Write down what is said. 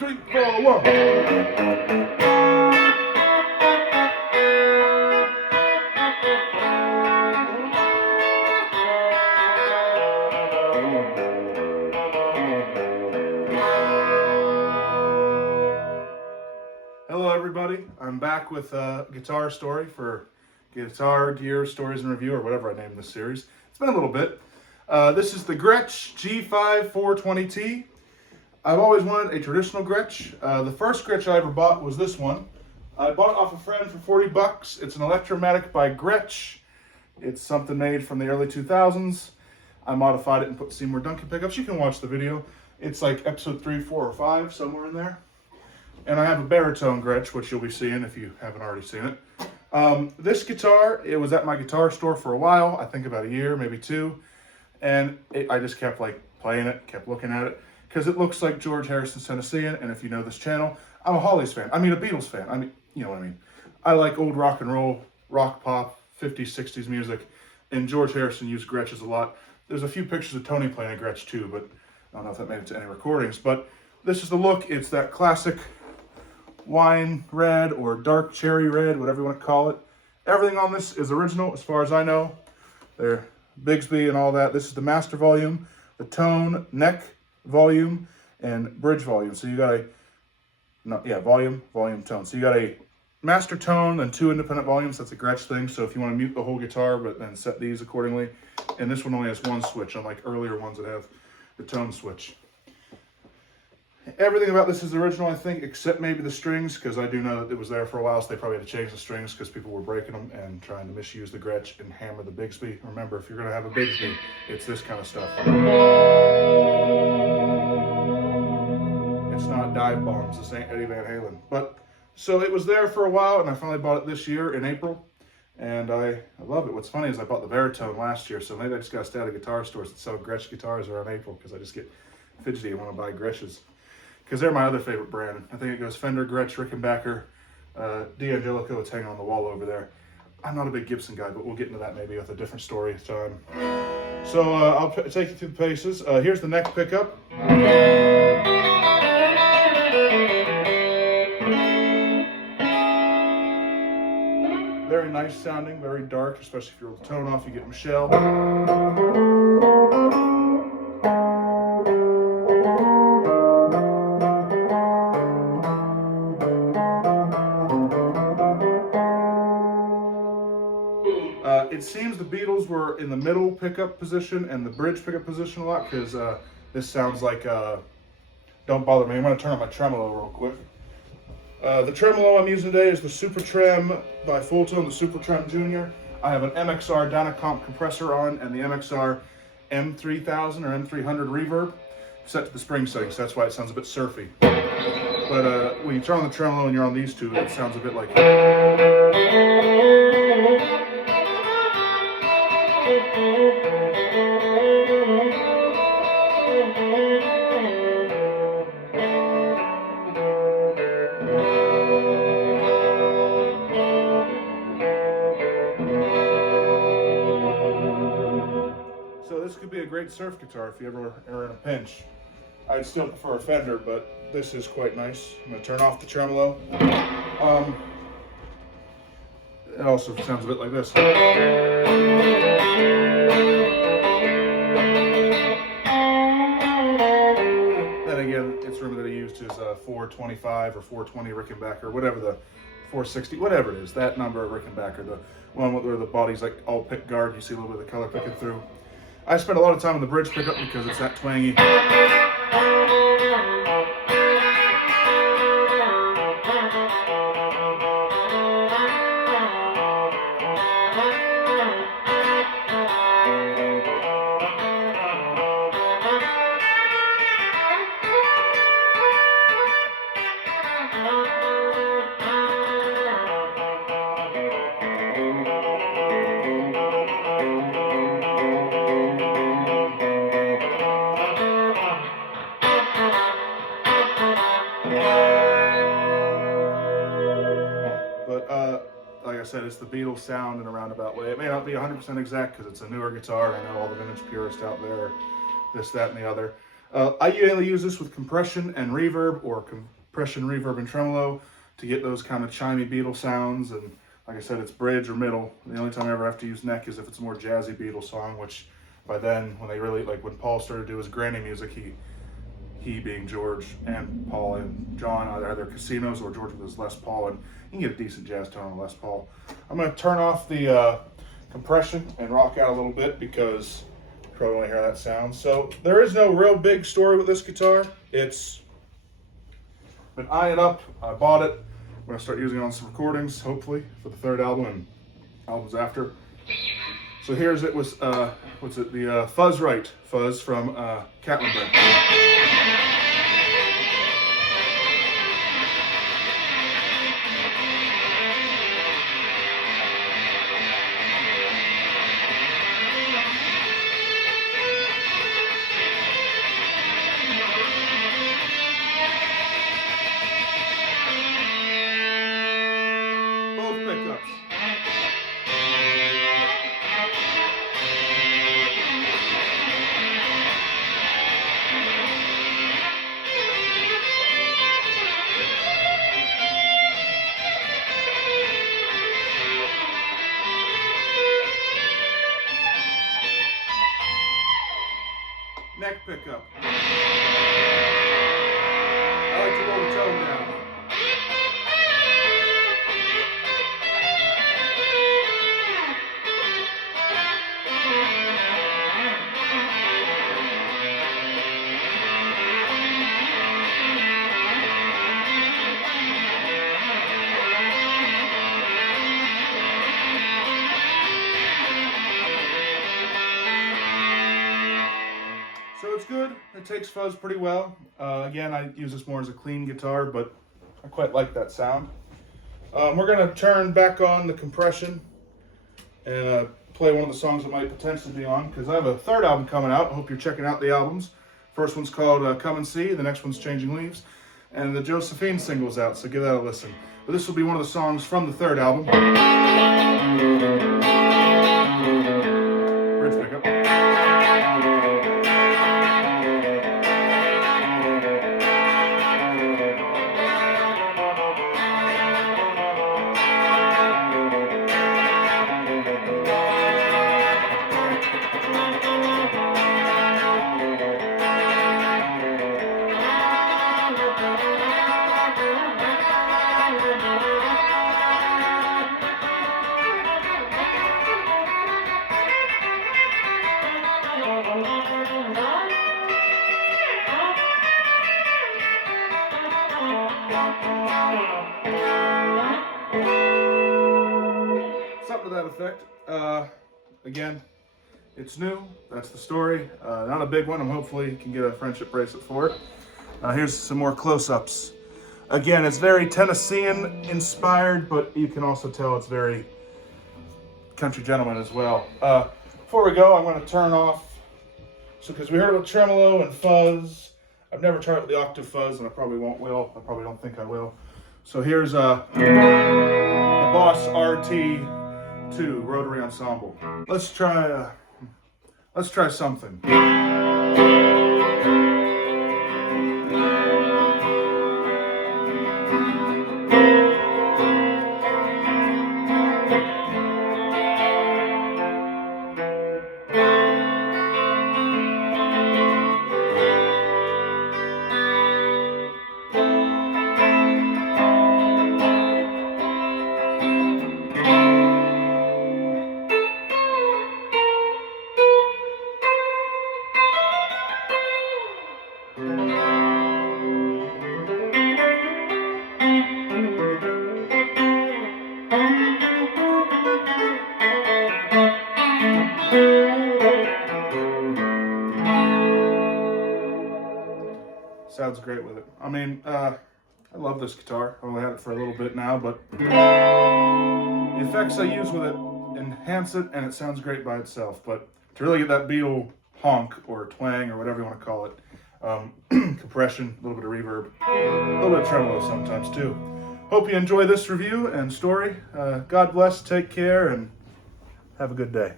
3, 4, 1. Hello everybody, I'm back with a guitar story for Guitar Gear Stories and Review, or whatever I named this series. It's been a little bit. This is the Gretsch G5420t. I've always wanted a traditional Gretsch. The first Gretsch I ever bought was this one. I bought it off a friend for 40 bucks. It's an electromatic by Gretsch. It's something made from the early 2000s. I modified it and put Seymour Duncan pickups. You can watch the video. It's like episode 3, 4, or 5, somewhere in there. And I have a baritone Gretsch, which you'll be seeing if you haven't already seen it. This guitar, it was at my guitar store for a while, I think about a year, maybe 2. And I just kept like playing it, kept looking at it, because it looks like George Harrison's Tennessean. And if you know this channel, I'm a Hollies fan. I mean, a Beatles fan. I mean, you know what I mean. I like old rock and roll, rock pop, 50s, 60s music. And George Harrison used Gretsch's a lot. There's a few pictures of Tony playing a Gretsch too, but I don't know if that made it to any recordings. But this is the look. It's that classic wine red or dark cherry red, whatever you want to call it. Everything on this is original as far as I know. They're Bigsby and all that. This is the master volume, the tone, neck volume, and bridge volume. So you got a volume, tone. So you got a master tone and 2 independent volumes. That's a Gretsch thing. So if you want to mute the whole guitar, but then set these accordingly. And this one only has 1 switch, unlike earlier ones that have the tone switch. Everything about this is original, I think, except maybe the strings, because I do know that it was there for a while, so they probably had to change the strings because people were breaking them and trying to misuse the Gretsch and hammer the Bigsby. Remember, if you're going to have a Bigsby, it's this kind of stuff. It's not dive bombs. This ain't Eddie Van Halen. But, so it was there for a while, and I finally bought it this year in April, and I love it. What's funny is I bought the baritone last year, so maybe I just got to stay out of guitar stores that sell Gretsch guitars around April, because I just get fidgety and want to buy Gretsch's. Because they're my other favorite brand. I think it goes Fender, Gretsch, Rickenbacker, D'Angelico. It's hanging on the wall over there. I'm not a big Gibson guy, but we'll get into that maybe with a different story time. So I'll take you through the paces. Here's the neck pickup. Very nice sounding, very dark, especially if you're with the tone off, you get Michelle. It seems the Beatles were in the middle pickup position and the bridge pickup position a lot, because this sounds like, don't bother me, I'm going to turn on my tremolo real quick. The tremolo I'm using today is the Super Trem by Fulltone, the Super Trem Junior. I have an MXR Dynacomp compressor on and the MXR M3000 or M300 reverb set to the spring setting, so that's why it sounds a bit surfy. But when you turn on the tremolo and you're on these two, it sounds a bit like... So this could be a great surf guitar if you ever are in a pinch. I'd still prefer a Fender, but this is quite nice. I'm going to turn off the tremolo. It also sounds a bit like this. Then again, it's room that I used is 425 or 420 Rickenbacker, whatever the 460, whatever it is, that number of Rickenbacker, the one where the body's like all pick guard, you see a little bit of the color picking through. I spent a lot of time on the bridge pickup because it's that twangy. Like I said, it's the Beatles sound in a roundabout way. It may not be 100% exact because it's a newer guitar. I know all the vintage purists out there, this, that, and the other. I usually use this with compression and reverb, or compression, reverb, and tremolo to get those kind of chimey Beatle sounds. And like I said, it's bridge or middle. The only time I ever have to use neck is if it's a more jazzy Beatle song, which by then, when they really, like when Paul started to do his granny music, he being George and Paul and John, either casinos or George with his Les Paul, and you can get a decent jazz tone on Les Paul. I'm going to turn off the compression and rock out a little bit because you probably want to hear that sound. So there is no real big story with this guitar. It's been eyeing up. I bought it. I'm going to start using it on some recordings, hopefully, for the third album and albums after. So here's it with, what's it, the Fuzz Right fuzz from Catlin Brand. Both pickups. Neck pickup. I like to roll the tone down. So it's good. It takes fuzz pretty well. Again, I use this more as a clean guitar, but I quite like that sound. We're going to turn back on the compression and play one of the songs that might potentially be on, because I have a third album coming out. I hope you're checking out the albums. First one's called Come and See. The next one's Changing Leaves. And the Josephine single's out, so give that a listen. But this will be one of the songs from the third album. Bridge pickup. Something to that effect. Again, it's new. That's the story. Not a big one. I'm hopefully can get a friendship bracelet for it. Here's some more close-ups. Again, it's very Tennessean inspired, but you can also tell it's very country gentleman as well. Before we go, I'm going to turn off, so because we heard about tremolo and fuzz. I've never tried it with the octave fuzz, and I probably will. I probably don't think I will. So here's the Boss RT2 Rotary Ensemble. Let's try something. Sounds great with it. I mean, I love this guitar. I've only had it for a little bit now, but the effects I use with it enhance it, and it sounds great by itself. But to really get that Beatle honk or twang or whatever you want to call it, compression, a little bit of reverb, a little bit of tremolo sometimes too. Hope you enjoy this review and story. God bless, take care, and have a good day.